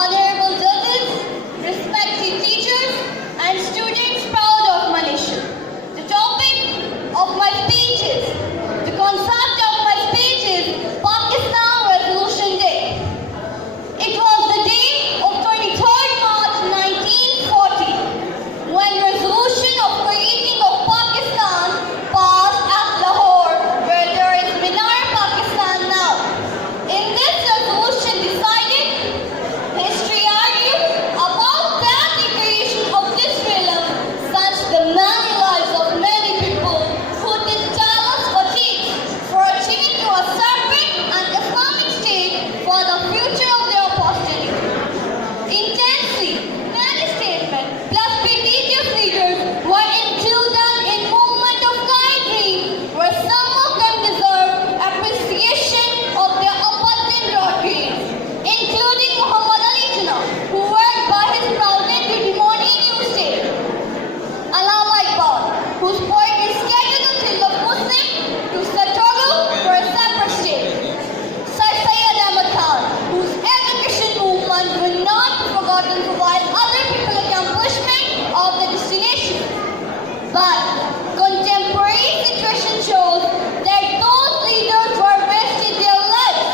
honorable judges, respected teachers, and students proud of my nation. The topic of my speech is, the concept of my speech is Pakistan Resolution Day. It was the day of 23rd March 1940 when resolution of creating of Pakistan passed at Lahore, where there is Minar Pakistan now. In this resolution decided, history argues about that the creation of this film such the many lives of many people who did tireless fatigue for achieving to a separate and Islamic state for the future of their posterity. Intensely, many statements plus prestigious leaders were included in movement of Sky Dream, where some of them deserve appreciation of their abundant doctrines, including Muhammad Ali Jinnah, who worked by his proudness to demonic new state. Allama Iqbal, whose poetry scattered the thrill of Muslim to struggle for a separate state. Sir Syed Ahmad Khan, whose education movement will not be forgotten to while other people accomplishment of the destination. But contemporary situation shows that those leaders were wasting their lives.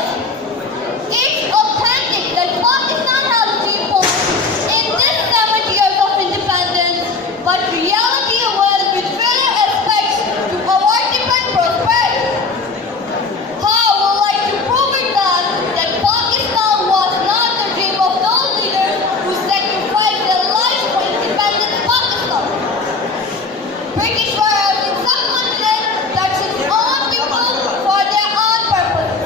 It's authentic that Pakistan has achieved points in this 70 years of independence, but reality was with failure aspects to our different prosperity. How would like to prove it that Pakistan was not the dream of those leaders who sacrificed their lives for independent Pakistan. British were in subcontinent that's its own people for their own purposes.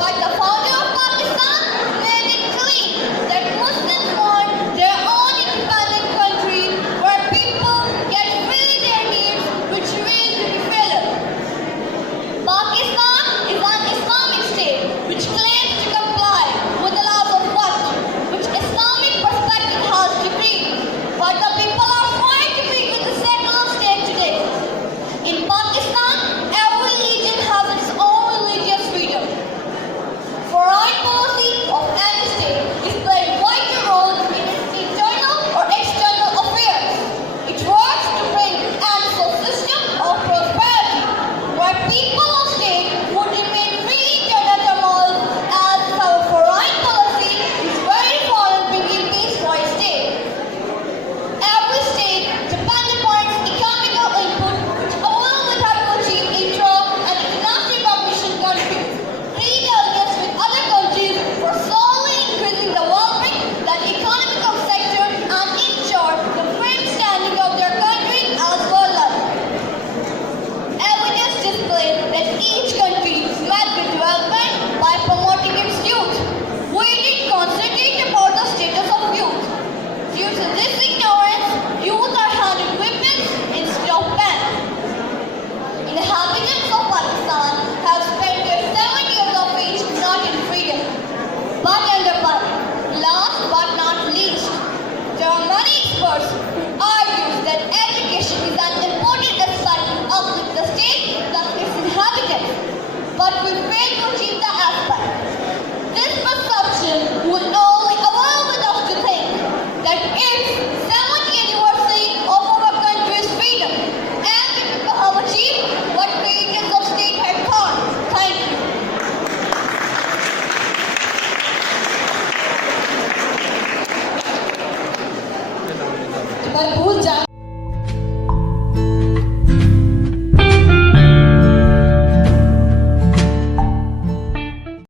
But the founder of Pakistan made it clear that Muslims want their own independent country where people get freely their needs which will to be fulfilled. Pakistan is an Islamic state which claims to comply with the laws of what which Islamic perspective has decreed. But the people are fine to be with the secular state today. In Pakistan, every religion has its own religious freedom. Foreign policy of any state is playing vital role in its internal or external affairs. It works to bring an system of prosperity where people of state would remain free in their turmoil as our foreign policy is very far in bringing peace for a state. Every state depends upon its economical input which alone will have to achieve intra and international competition countries. Trade alliance with other countries for solely increasing the well-being, the economical sector and ensure the firm standing of their country as well as evidence displays that each country met with development by promoting its youth. We did concentrate about the status of youth. Due to this ignorance, youth are handed weapons instead of pen. Inhabitants of Pakistan have spent their 7 years of age not in freedom, but under punishment. Last but not least, there are many experts who argue that education is an important aspect to uplift the state that its inhabitants, but we fail to achieve the aspect. This perception would only allow us to think that if 70 anniversary of our country's freedom and we people have achieved what creators of state had thought. Thank you. मैं भूल जा